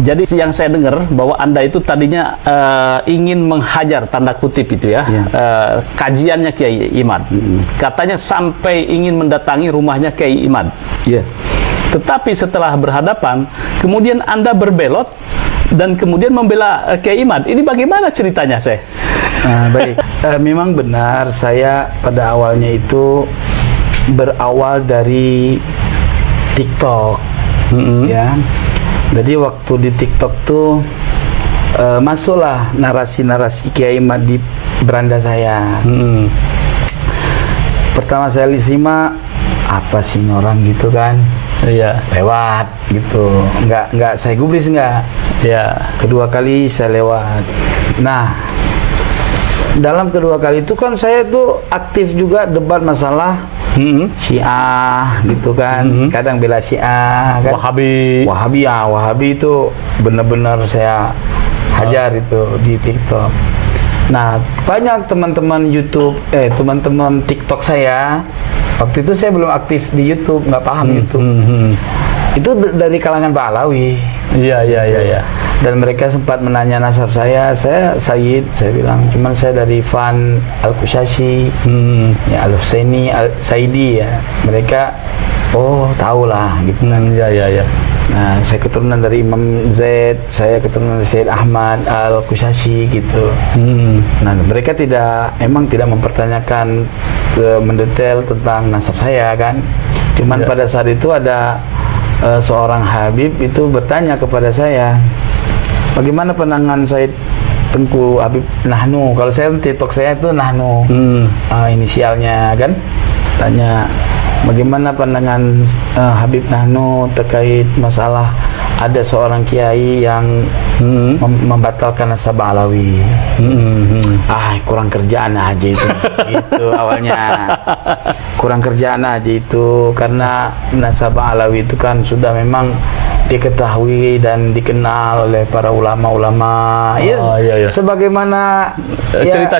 Jadi yang saya dengar bahwa Anda itu tadinya ingin menghajar tanda kutip itu ya, kajiannya Kiai Imad. Katanya sampai ingin mendatangi rumahnya Kiai Imad. Iya. Tetapi setelah berhadapan, kemudian Anda berbelot dan kemudian membela Kiai Imad. Ini bagaimana ceritanya, Syekh? Baik. Memang benar, saya pada awalnya itu berawal dari TikTok, ya. Jadi waktu di TikTok tuh masuklah narasi-narasi Kiai Imad di beranda saya. Pertama saya simak, apa sih ini orang gitu kan? Iya. Lewat gitu, nggak saya gubris nggak. Ya. Kedua kali saya lewat. Nah, dalam kedua kali itu kan saya tuh aktif juga debat masalah Syiah gitu kan, kadang bela Syiah kan. Wahabi itu benar-benar saya hajar itu di TikTok. Nah, banyak teman-teman YouTube, teman-teman TikTok saya, waktu itu saya belum aktif di YouTube, nggak paham YouTube. Itu dari kalangan Pak Alawi. Iya. Dan mereka sempat menanya nasab saya Sayyid, saya bilang, cuman saya dari Fan Al-Qushashi, ya Al-Husaini, Al-Saidi ya. Mereka, oh tahulah gitu kan. Iya. Nah, saya keturunan dari Imam Zaid, saya keturunan dari Sayyid Ahmad Al-Qushashi gitu. Nah, mereka emang tidak mempertanyakan mendetail tentang nasab saya kan. Cuman pada saat itu ada seorang Habib itu bertanya kepada saya, bagaimana pandangan Said Tengku Habib Nahnu? Kalau saya TikTok saya itu Nahnu, inisialnya kan. Tanya, bagaimana pandangan Habib Nahnu terkait masalah ada seorang kiai yang membatalkan nasab Alawi. Kurang kerjaan aja itu. Itu awalnya. Kurang kerjaan aja itu, karena nasab Alawi itu kan sudah memang diketahui dan dikenal oleh para ulama-ulama. Sebagaimana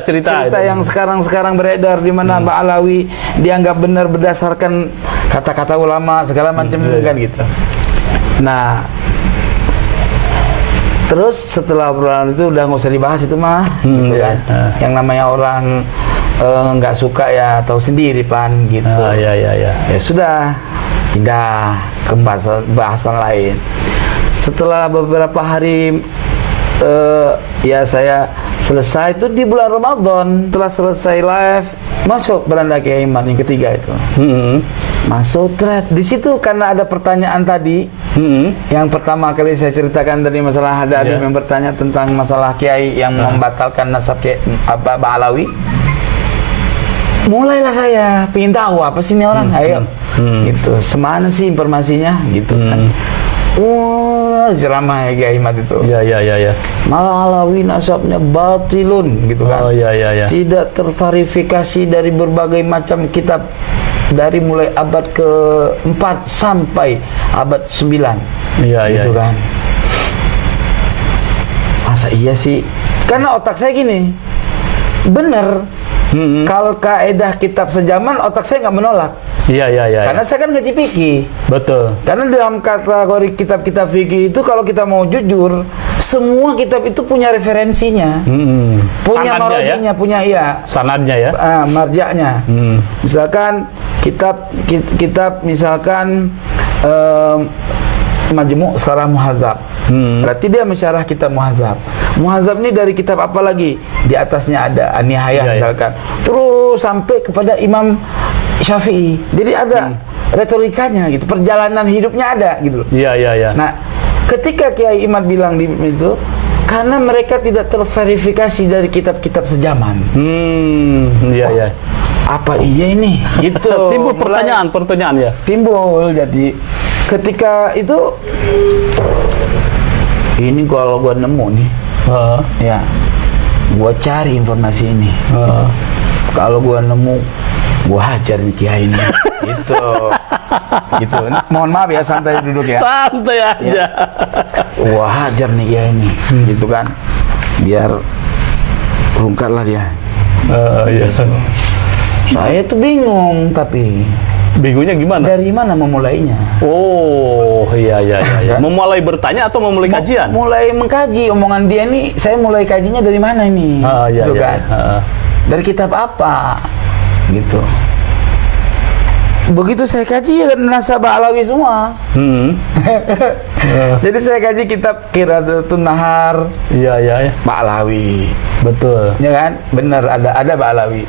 cerita yang sekarang beredar di mana Mbak Alawi dianggap benar berdasarkan kata-kata ulama segala macam kan gitu. Nah, terus setelah obrolan itu udah nggak usah dibahas itu mah, gitu kan. Yang namanya orang nggak suka ya tahu sendiri pan gitu. Ya sudah, pindah ke bahasan lain. Setelah beberapa hari ya saya selesai itu di bulan Ramadan, setelah selesai live masuk beranda Kiai Imad yang ketiga itu. Masuk thread di situ karena ada pertanyaan tadi. Yang pertama kali saya ceritakan tadi masalah ada yang bertanya tentang masalah kiai yang membatalkan nasab Mbak Alawi. Mulailah saya pengen tahu apa sih ini orang, ayo. Gitu. Semana sih informasinya gitu kan. Ceramah ya Kiai Imad itu. Iya. Alawi nasabnya batilun gitu kan. Tidak terverifikasi dari berbagai macam kitab, dari mulai abad ke-4 sampai abad 9. Gitu kan. Masa iya sih? Karena otak saya gini. Bener. Kalau kaedah kitab sejaman, otak saya nggak menolak. Iya. Karena saya kan ngaji fikih. Betul. Karena dalam kategori kitab-kitab fikih itu kalau kita mau jujur, semua kitab itu punya referensinya, punya marji'nya, punya sanadnya ya, marji'nya. Misalkan kitab misalkan Majmu' Syarah Muhadzab. Berarti dia mensyarah kitab Muhadzab. Muhadzab ini dari kitab apa lagi? Di atasnya ada An-Nihayah misalkan. Terus sampai kepada Imam Syafi'i. Jadi ada retorikanya gitu, perjalanan hidupnya ada gitu. Iya. Nah, ketika Kiai Imad bilang di itu, karena mereka tidak terverifikasi dari kitab-kitab sejaman. Iya. Apa iya ini? Gitu. Timbul pertanyaan ya. Timbul. Jadi ketika itu ini kalau gua nemu nih, ya gua cari informasi ini. Gitu. Kalau gua nemu, gua hajar nih kiai ini. Gitu. Mohon maaf ya, santai duduk ya. Santai aja. Gua hajar nih kiai ini. Gitu kan. Biar rungkat lah dia. Iya. Saya tuh bingung, tapi Bingunnya gimana? Dari mana memulainya? Oh, iya. Memulai bertanya atau memulai kajian? Mulai mengkaji omongan dia nih, saya mulai kajinya dari mana ini? Iya, gitu iya, kan? iya. Dari kitab apa? Gitu. Begitu saya kaji ya nasabah alawi semua. Jadi saya kaji kitab Qiraatun Nahar. Iya. Ba'alawi. Betul. Ya kan? Benar ada Ba'alawi.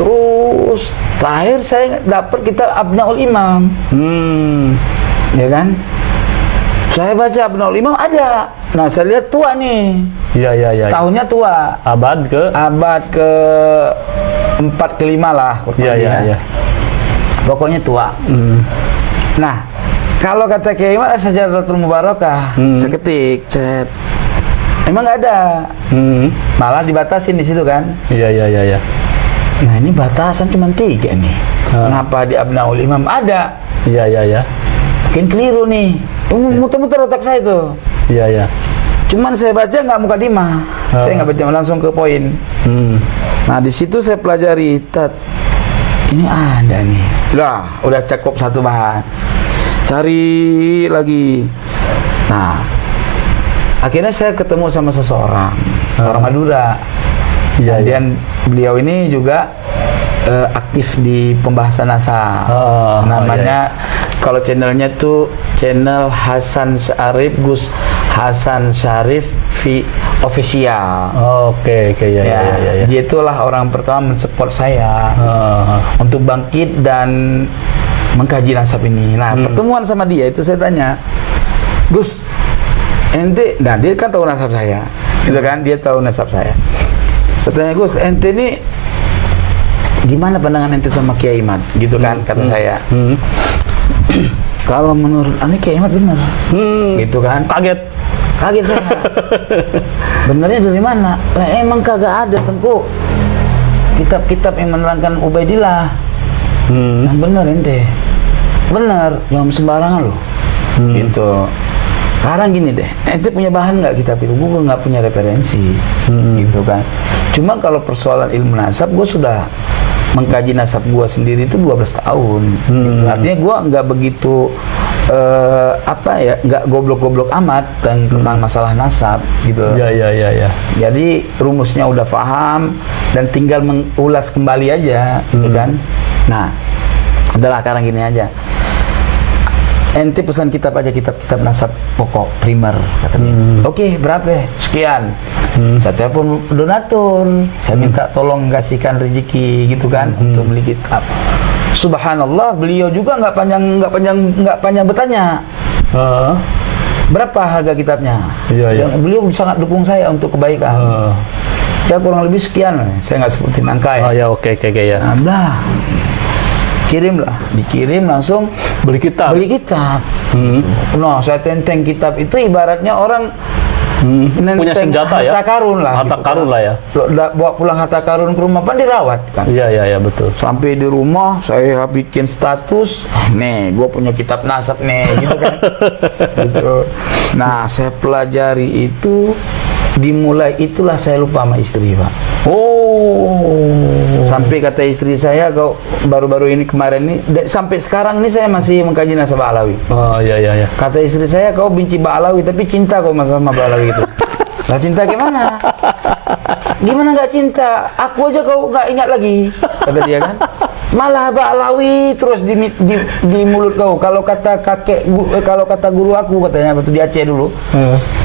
Terus terakhir saya dapat kitab Abnaul Imam. Ya kan? Saya baca Abnaul Imam ada. Nah, saya lihat tua nih. Iya. Tahunnya tua. Abad ke 4 ke 5 lah. Iya. Pokoknya tua. Nah, kalau kata Kiai Imad Syajaratul Mubarakah, seketik, cet. Emang nggak ada. Malah dibatasin di situ kan. Iya. Nah, ini batasan cuma 3 nih. Ngapa di Abnaul Imam ada? Iya. Mungkin keliru nih. Muter-muter otak saya tuh. Iya. Cuman saya baca nggak mukadimah. Saya nggak baca, langsung ke poin. Nah, di situ saya pelajari. Ini ada nih. Lah, udah cukup satu bahan. Cari lagi. Nah, akhirnya saya ketemu sama seseorang, orang Madura. Kemudian beliau ini juga aktif di pembahasan nasab. Namanya kalau channelnya tuh channel Hasan Syarif Gus Hasan Syarif official. Oke, ya. Dia itulah orang pertama mensupport saya untuk bangkit dan mengkaji nasab ini. Nah, pertemuan sama dia itu saya tanya, Gus, ente, nah dia kan tahu nasab saya, gitu kan? Dia tahu nasab saya. Saya tanya, Gus, ente ini gimana pandangan ente sama Kiai Imad, gitu kan? Kata saya. Kalau menurut Ani Kiai Imad benar, gitu kan? Kaget saya. Benernya dari mana? Lah emang kagak ada Tengku kitab-kitab yang menerangkan Ubaidillah. Yang bener ente. Bener, jangan sembarangan loh. Gitu. Sekarang gini deh, ente punya bahan nggak kitab itu? Gue nggak punya referensi, gitu kan. Cuma kalau persoalan ilmu nasab, gue sudah mengkaji nasab gue sendiri itu 12 tahun. Artinya gue nggak begitu nggak goblok-goblok amat tentang masalah nasab gitu. Iya. Jadi rumusnya udah paham dan tinggal mengulas kembali aja, gitu kan. Nah, adalah sekarang gini aja. Ente pesan kitab aja, kitab nasab pokok primer katanya. Oke, berapa? Sekian. Saya telepon donatur, saya minta tolong kasihkan rezeki gitu kan untuk beli kitab. Subhanallah, beliau juga nggak panjang bertanya. Berapa harga kitabnya? Iya. Beliau sangat dukung saya untuk kebaikan. Ya kurang lebih sekian, saya nggak sebutin angka ya. Ya oke ya. Nah, kirimlah, dikirim langsung beli kitab. Nah, saya tenteng kitab itu ibaratnya orang punya senjata ya. Harta karun lah. Harta karun lah ya. Bawa pulang harta karun ke rumah, kan dirawat kan. Iya betul. Sampai di rumah saya bikin status, nih gue punya kitab nasab nih, gitu kan. Gitu. Nah, saya pelajari itu, dimulai itulah saya lupa sama istri, Pak. Sampai kata istri saya, kau baru-baru ini kemarin ini, sampai sekarang ini saya masih mengkaji nasab Ba'alawi. Iya. Kata istri saya, kau benci Ba'alawi tapi cinta kau sama Ba'alawi gitu. Lah cinta gimana? Gimana nggak cinta? Aku aja kau nggak ingat lagi, kata dia kan. Malah Ba'alawi terus di mulut kau. Kalau kata kalau kata guru aku katanya waktu di Aceh dulu,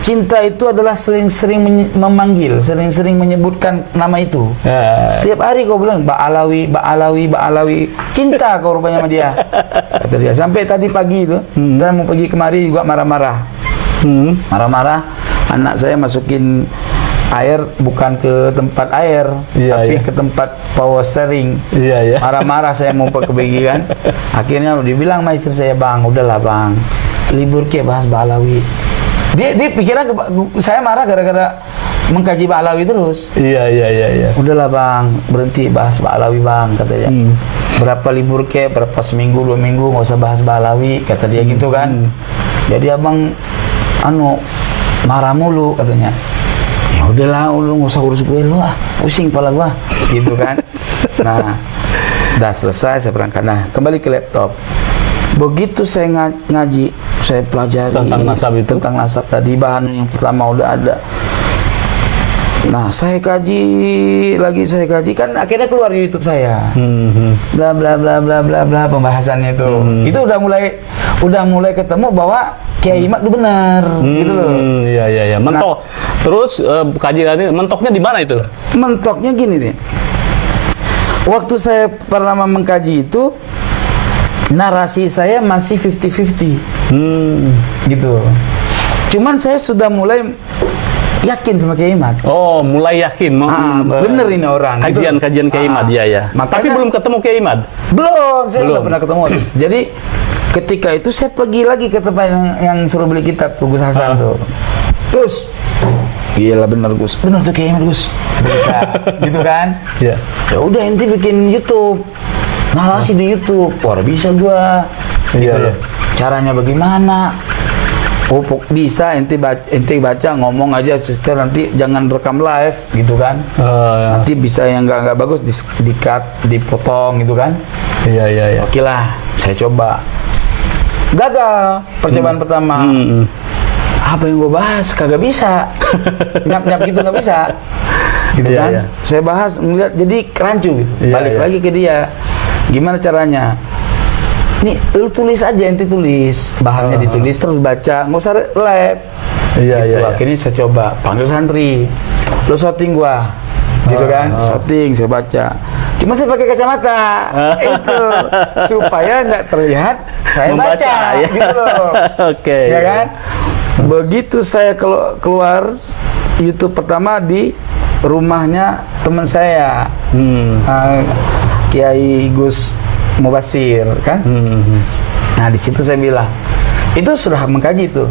cinta itu adalah sering-sering memanggil, sering-sering menyebutkan nama itu. Setiap hari kau bilang Ba'alawi. Cinta kau rupanya sama dia, kata dia. Sampai tadi pagi itu, saya mau pergi kemari juga marah-marah. Anak saya masukin air bukan ke tempat air, tapi ke tempat power steering. Marah-marah saya mau pergi kan. Akhirnya dibilang sama istri saya, Bang, udahlah Bang, libur ke bahas Ba'alawi. Dia pikiran saya marah gara-gara mengkaji Ba'alawi terus. Iya. Udahlah Bang, berhenti bahas Ba'alawi Bang, katanya. Berapa libur ke, berapa seminggu, 2 minggu, nggak usah bahas Ba'alawi, kata dia gitu kan. Jadi abang marah mulu, katanya. Ya udahlah, lu nggak usah urus gue lu, pusing kepala gua, gitu kan. Nah, Dah selesai, saya berangkat. Nah, kembali ke laptop. Begitu saya ngaji, saya pelajari Tentang nasab itu? tentang nasab tadi, bahan yang pertama udah ada. Nah, saya kaji kan akhirnya keluar di YouTube saya. Bla bla bla bla bla bla pembahasannya itu. Itu udah mulai ketemu bahwa Kiai Imad itu benar gitu loh. Iya iya iya. Mentok. Terus kajian ini mentoknya di mana itu? Mentoknya gini nih. Waktu saya pertama mengkaji itu narasi saya masih 50-50. Gitu. Cuman saya sudah mulai yakin sama Kiai Imad. Oh, mulai yakin. Bener ini orang. Kajian Kiai Imad, ya ya. Tapi belum ketemu Kiai Imad? Belum, saya belum pernah ketemu. Jadi ketika itu saya pergi lagi ke tempat yang suruh beli kitab tuh Gus Hasan tuh. Terus, gila bener Gus, bener tuh Kiai Imad Gus. Gitu kan? Iya. Ya udah ente bikin YouTube, narasi di YouTube. Wah bisa gua. Gitu loh. Caranya bagaimana? Oh, bisa ente baca ngomong aja sister, nanti jangan rekam live gitu kan. Nanti bisa yang nggak bagus di cut, dipotong gitu kan. Iya iya iya. Oke lah, saya coba. Gagal percobaan pertama. Apa yang gue bahas kagak bisa. Nyap gitu nggak bisa. Gitu kan. Iya. Saya bahas ngeliat jadi kerancu gitu. Balik lagi ke dia. Gimana caranya? Nih, lu tulis aja, ente tulis, bahannya ditulis terus baca, nggak usah lab. Iya gitu. iya. Akhirnya saya coba panggil santri, lu shooting gua, gitu kan, shooting saya baca. Cuma saya pakai kacamata, itu supaya nggak terlihat saya membaca, baca, ya. gitu loh. Oke. Ya kan? Begitu saya keluar YouTube pertama di rumahnya teman saya, Kiai Gus Mubasir kan. Nah di situ saya bilang itu sudah mengkaji tuh,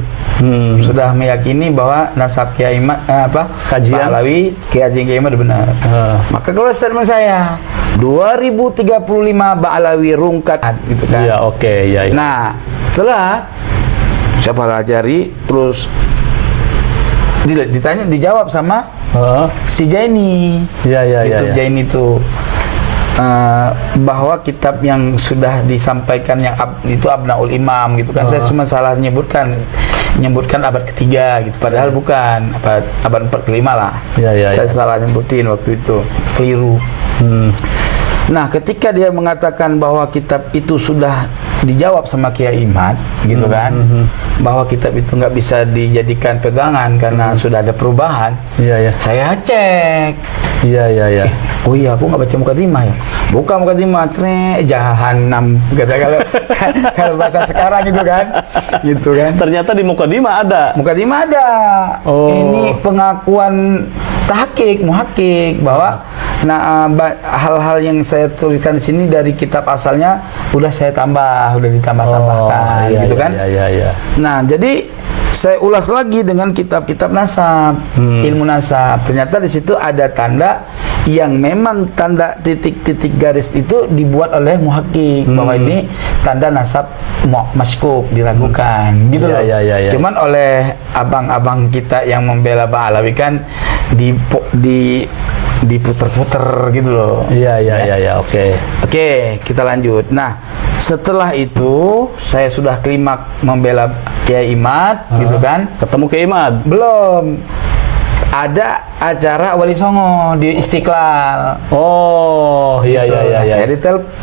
sudah meyakini bahwa nasab Kiai Imad kajian Alawi Kiai Imad benar. Maka kalau statement saya 2035 Ba'alawi rungkat gitu kan. Iya oke ya. Nah setelah saya pelajari terus ditanya dijawab sama si Jaini. Iya YouTube Jaini itu. Bahwa kitab yang sudah disampaikan yang itu Abnaul Imam gitu kan. Saya cuma salah menyebutkan abad ketiga gitu, padahal bukan abad 4 ke 5 lah. Saya salah nyebutin waktu itu, keliru. Nah ketika dia mengatakan bahwa kitab itu sudah dijawab sama Kiai Imad gitu kan, bahwa kitab itu nggak bisa dijadikan pegangan karena sudah ada perubahan. Saya cek. Oh iya, aku nggak baca mukadimah ya. Bukan mukadimah, jahanam kata kalau bahasa sekarang gitu kan. Gitu kan. Ternyata di mukadimah ada. Mukadimah ada. Ini pengakuan tahqiq, muhaqqiq bahwa hal-hal yang saya tuliskan di sini dari kitab asalnya udah saya tambah, udah ditambah-tambahkan gitu kan. Nah, jadi saya ulas lagi dengan kitab-kitab nasab, ilmu nasab. Ternyata di situ ada tanda yang memang tanda titik-titik garis itu dibuat oleh muhaqqiq bahwa ini tanda nasab maskuk, diragukan gitu loh. Cuman oleh abang-abang kita yang membela Ba'alawi kan diputer-puter gitu loh. Oke, kita lanjut. Nah, setelah itu saya sudah klimak membela Kiai Imad gitu kan. Ketemu Kiai Imad? Belum. Ada acara Wali Songo di Istiqlal. Oh, iya.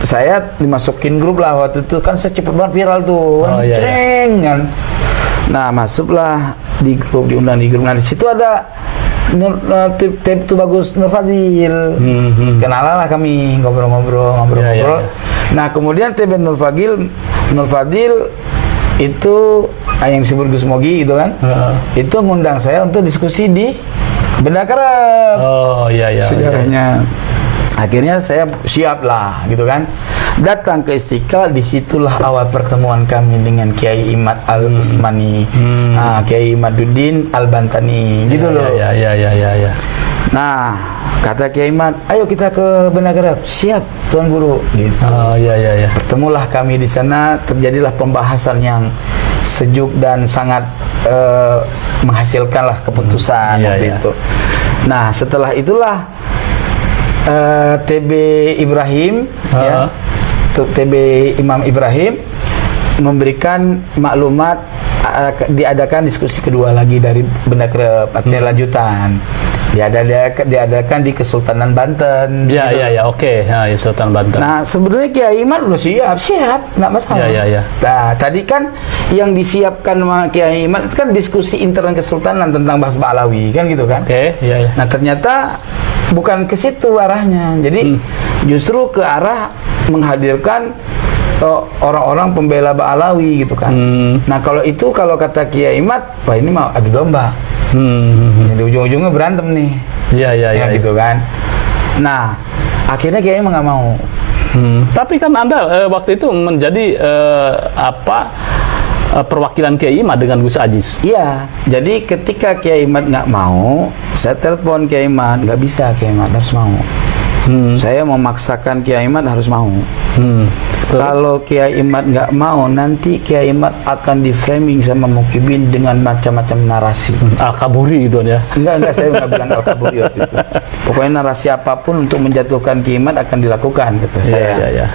Saya dimasukin grup lah waktu itu kan, saya cepet banget viral tuh. Kan. Nah, masuklah di grup, diundang di grup. Nah, di situ ada Tep Bagus Nur Fadil. Kenalan lah kami, ngobrol-ngobrol. Nah, kemudian Tep Nur Fadil itu yang disebut Gus Mogi gitu kan. Itu ngundang saya untuk diskusi di Benda Kerep. Sejarahnya. Akhirnya saya siap lah gitu kan. Datang ke Istiqlal, disitulah awal pertemuan kami dengan Kiai Imad Al-Usmani, Kiai Imaduddin Al-Bantani gitu loh. Nah, kata Kiai Imad, ayo kita ke Benda Kerep. Siap, Tuan Guru. Gitu. Bertemulah kami di sana, terjadilah pembahasan yang sejuk dan sangat menghasilkanlah keputusan waktu itu. Nah, setelah itulah TB Ibrahim, ya, TB Imam Ibrahim memberikan maklumat, diadakan diskusi kedua lagi dari Benda Krep, artinya lanjutan. Diadakan di Kesultanan Banten. Ya, gitu. ya, oke. Ya, Sultan Banten. Nah, sebenarnya Kiai Imad udah siap, nggak masalah. Ya. Nah, tadi kan yang disiapkan sama Kiai Imad itu kan diskusi internal Kesultanan tentang bahasa Alawi, kan gitu kan? Oke, ya. Nah, ternyata bukan ke situ arahnya. Jadi justru ke arah menghadirkan orang-orang pembela Ba'alawi gitu kan. Nah, kalau kata Kiai Imad, wah ini mau adu domba. Jadi ujung-ujungnya berantem nih. Iya. Gitu kan. Nah, akhirnya Kiai Imad nggak mau. Tapi kan Anda waktu itu menjadi perwakilan Kiai Imad dengan Gus Aziz. Iya. Jadi ketika Kiai Imad nggak mau, saya telepon Kiai Imad, nggak bisa Kiai Imad harus mau. Saya memaksakan Kiai Imad harus mau. Kalau Kiai Imad nggak mau, nanti Kiai Imad akan di framing sama Mukibin dengan macam-macam narasi. Al-Kaburi gitu ya. Enggak, saya nggak bilang Al-Kaburi waktu itu. Pokoknya narasi apapun untuk menjatuhkan Kiai Imad akan dilakukan, kata saya. Iya.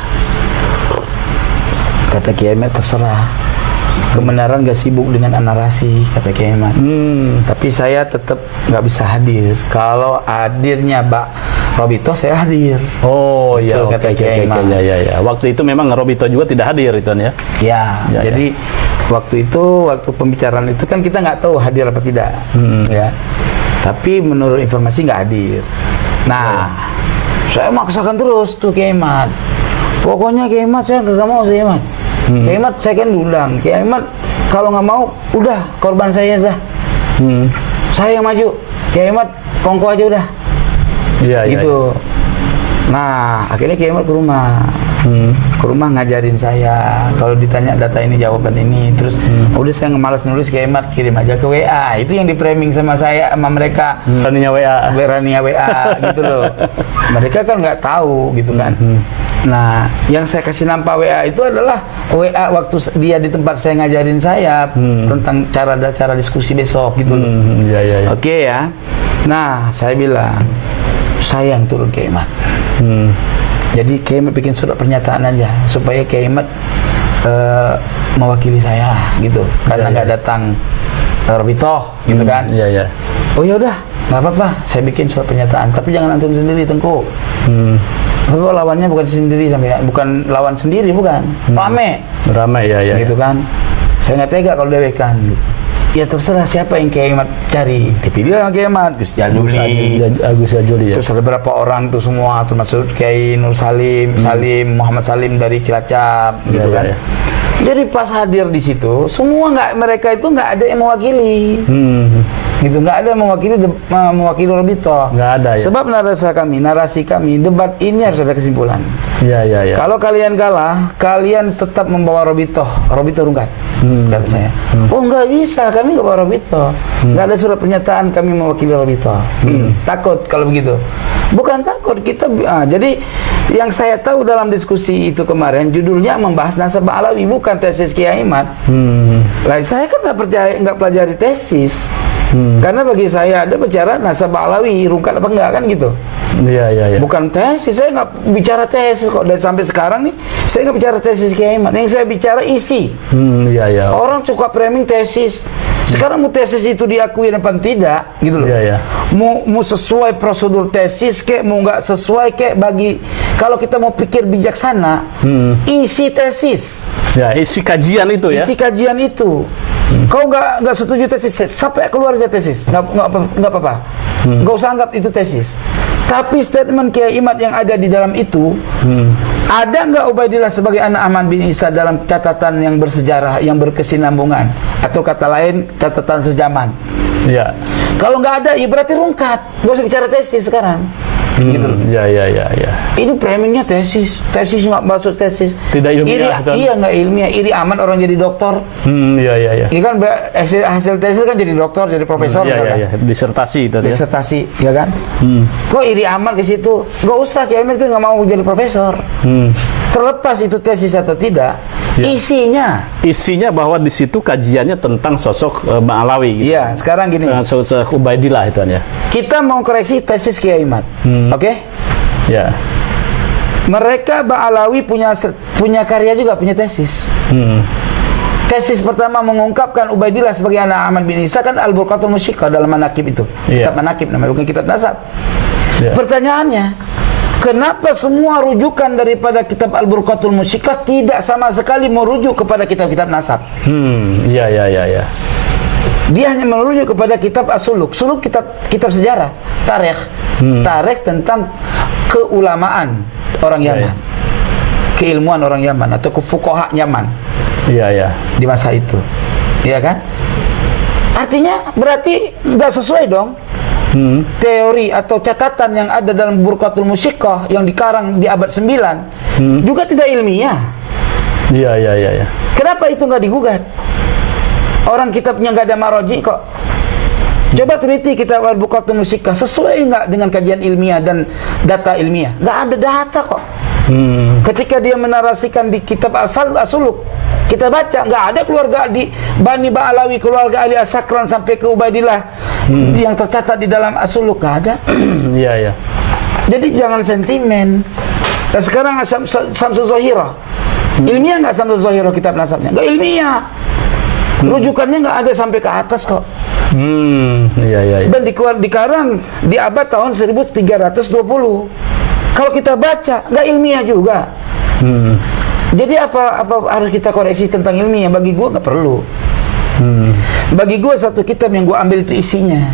Kata Kiai Imad, terserah. Kebenaran gak sibuk dengan narasi, kata Kiai Imad. Tapi saya tetap nggak bisa hadir. Kalau hadirnya Mbak Robito, saya hadir. Oh iya, Betul, kata Kiai Imad. Ya. Waktu itu memang Robito juga tidak hadir itu ya. Ya, jadi waktu pembicaraan itu kan kita nggak tahu hadir apa tidak, ya. Tapi menurut informasi nggak hadir. Nah, saya maksakan terus tuh Kiai Imad. Pokoknya Kiai Imad saya nggak mau, Kiai Imad. Kiai Imad saya kan diundang. Kiai Imad kalau nggak mau, udah korban saya dah. Saya yang maju. Kiai Imad kongko aja udah. Iya. Gitu. Nah, akhirnya Kiai Imad ke rumah. Ke rumah ngajarin saya. Kalau ditanya data ini, jawaban ini. Terus udah saya malas nulis, Kiai Imad kirim aja ke WA. Itu yang di framing sama saya, sama mereka. Beraninya WA gitu loh. Mereka kan nggak tahu gitu kan. Nah, yang saya kasih nampak WA itu adalah WA waktu dia di tempat saya ngajarin saya tentang cara diskusi besok gitu loh. Iya. Oke ya. Nah, saya bilang saya yang turun Kiai Imad. Jadi Kiai Imad bikin surat pernyataan aja supaya Kiai Imad mewakili saya gitu. Karena nggak datang Robito gitu kan. Iya. Oh ya udah, nggak apa-apa. Saya bikin surat pernyataan, tapi jangan antum sendiri, Tengku. Tapi lawannya bukan lawan sendiri, bukan. Rame ya. gitu kan. Saya nggak tega kalau dewekan. Ya terserah siapa yang Kiai Imad cari. Dipilih sama Kiai Imad, Gus Jazuli. Ya. Terus ada beberapa orang tuh semua, termasuk Kiai Nur Salim, Muhammad Salim dari Cilacap, gitu kan. Ya. Jadi pas hadir di situ, mereka itu nggak ada yang mewakili. Gitu, nggak ada yang mewakili Robito. Nggak ada ya. Sebab narasi kami, debat ini harus ada kesimpulan. Iya. Kalau kalian kalah, kalian tetap membawa Robito rungkat. Kata saya. Oh nggak bisa, kami nggak bawa Robito. Nggak ada surat pernyataan kami mewakili Robito. Takut kalau begitu. Bukan takut, jadi yang saya tahu dalam diskusi itu kemarin judulnya membahas nasab Alawi, bukan tesis Kiai Imad. Lah saya kan nggak pelajari tesis. Karena bagi saya ada bicara nasab Alawi rungkat apa enggak kan gitu. Iya. Bukan tesis, saya nggak bicara tesis kok. Dan sampai sekarang nih saya nggak bicara tesis Kiai Imad. Yang saya bicara isi. Iya. Orang suka framing tesis. Sekarang mau tesis itu diakui apa tidak gitu loh. Iya. Mau sesuai prosedur tesis kek, mau nggak sesuai kek, bagi kalau kita mau pikir bijaksana, isi tesis. Ya, isi kajian itu ya. Isi kajian itu. Kau nggak setuju tesis, sampai keluar aja tesis, nggak apa-apa. Nggak usah anggap itu tesis. Tapi statement Kiai Imad yang ada di dalam itu, ada nggak Ubaidillah sebagai anak Ahmad bin Isa dalam catatan yang bersejarah, yang berkesinambungan, atau kata lain catatan sejaman? Ya. Kalau nggak ada, ya berarti rungkat. Nggak usah bicara tesis sekarang. Gitu loh. Ya. Ini framingnya tesis nggak masuk tesis. Tidak ilmiah kan? Iya, nggak ilmiah. Iri aman orang jadi dokter. Iya. Ini kan hasil tesis kan jadi dokter, jadi profesor. Iya. Disertasi itu. Disertasi, ya kan? Kok iri aman ke situ? Nggak usah, Kiai Imad nggak mau jadi profesor. Terlepas itu tesis atau tidak, isinya bahwa di situ kajiannya tentang sosok Alawi. Gitu. Iya, sekarang gini. Sosok Ubaidillah itu ya. Kita mau koreksi tesis Kiai Imad, oke? Ya. Mereka Ba'alawi punya karya juga, punya tesis. Tesis pertama mengungkapkan Ubaidillah sebagai anak Ahmad bin Isa kan Al-Burqatul Musyiqqah dalam Manaqib itu. Iya. Kitab Manaqib namanya, bukan kitab nasab. Iya. Pertanyaannya, kenapa semua rujukan daripada kitab Al-Burqatul Musyiqqah tidak sama sekali merujuk kepada kitab-kitab nasab? Ya. Dia hanya merujuk kepada kitab As-Suluk. Suluk kitab sejarah, tarikh. Tarikh tentang keulamaan orang Yaman. Keilmuan orang Yaman atau fuqaha Yaman. Iya. Di masa itu. Iya kan? Artinya berarti nggak sesuai dong. Teori atau catatan yang ada dalam Burqatul Musyiqqah yang dikarang di abad 9 juga tidak ilmiah. Iya. Kenapa itu nggak digugat? Orang kitabnya nggak ada maroji kok. Coba teliti kitab Al-Burqatul Musyiqqah, sesuai nggak dengan kajian ilmiah dan data ilmiah? Nggak ada data kok. Ketika dia menarasikan di kitab As-Suluk, kita baca nggak ada keluarga di Bani Ba'alawi, keluarga Ali As-Sakran sampai ke Ubaidillah yang tercatat di dalam As-Suluk, nggak ada. Iya. Jadi jangan sentimen. Dan sekarang Samsul Zahirah, ilmiah nggak Samsul Zahirah kitab nasabnya? Nggak ilmiah. Rujukannya nggak ada sampai ke atas kok. Iya. Dan dikarang di abad tahun 1320. Kalau kita baca nggak ilmiah juga. Jadi apa harus kita koreksi tentang ilmiah? Bagi gua nggak perlu. Bagi gua satu kitab yang gua ambil itu isinya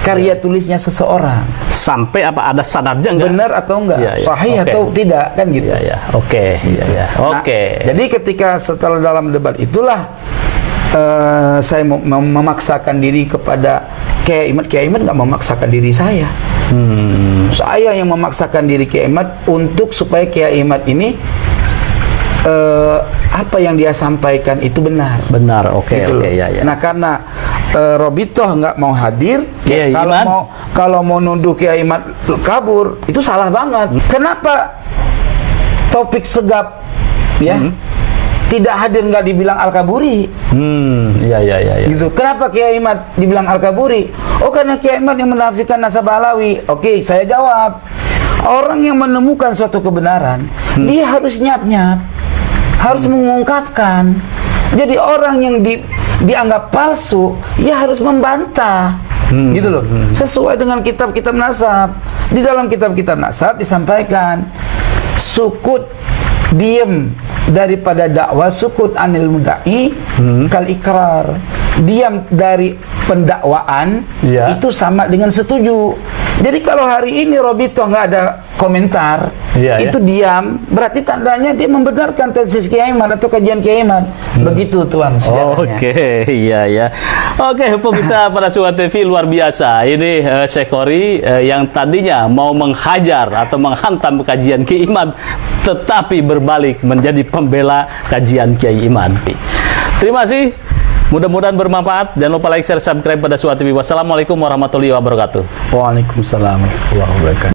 karya tulisnya seseorang. Sampai apa ada sanadnya enggak? Benar atau enggak? Ya. Sahih atau tidak, kan gitu. Iya. Oke. Gitu. Iya. Nah, jadi ketika setelah dalam debat itulah saya memaksakan diri kepada Kiai Imad nggak memaksakan diri saya. Saya yang memaksakan diri Kiai Imad untuk supaya Kiai Imad ini apa yang dia sampaikan itu benar. Benar, oke. Ya. Nah, karena Robitoh nggak mau hadir, Kiai Imad. kalau mau nuduh Kiai Imad kabur, itu salah banget. Kenapa Taufik Segaf tidak hadir, nggak dibilang Al-Kaburi? Iya. Gitu. Kenapa Kiai Imad dibilang Al-Kaburi? Oh, karena Kiai Imad yang menafikan nasab Alawi. Oke, saya jawab. Orang yang menemukan suatu kebenaran, dia harus nyap-nyap, harus mengungkapkan. Jadi orang yang dianggap palsu, ya harus membantah. Gitu loh. Sesuai dengan kitab-kitab nasab. Di dalam kitab-kitab nasab disampaikan sukut, diam daripada dakwah, sukut anil mudai kal ikrar. Diam dari pendakwaan itu sama dengan setuju. Jadi kalau hari ini Robito nggak ada komentar, itu diam, berarti tandanya dia membenarkan tesis Kiai Imad atau kajian Kiai Imad. Begitu Tuan sejarahnya. Oke, iya. Oke, pemirsa pada Suara TV luar biasa. Ini Syekh Qori yang tadinya mau menghajar atau menghantam kajian Kiai Imad, tetapi berbalik menjadi pembela kajian Kiai Imad. Terima kasih. Mudah-mudahan bermanfaat. Jangan lupa like, share, subscribe pada Suara TV. Wassalamualaikum warahmatullahi wabarakatuh. Waalaikumsalam warahmatullahi wabarakatuh.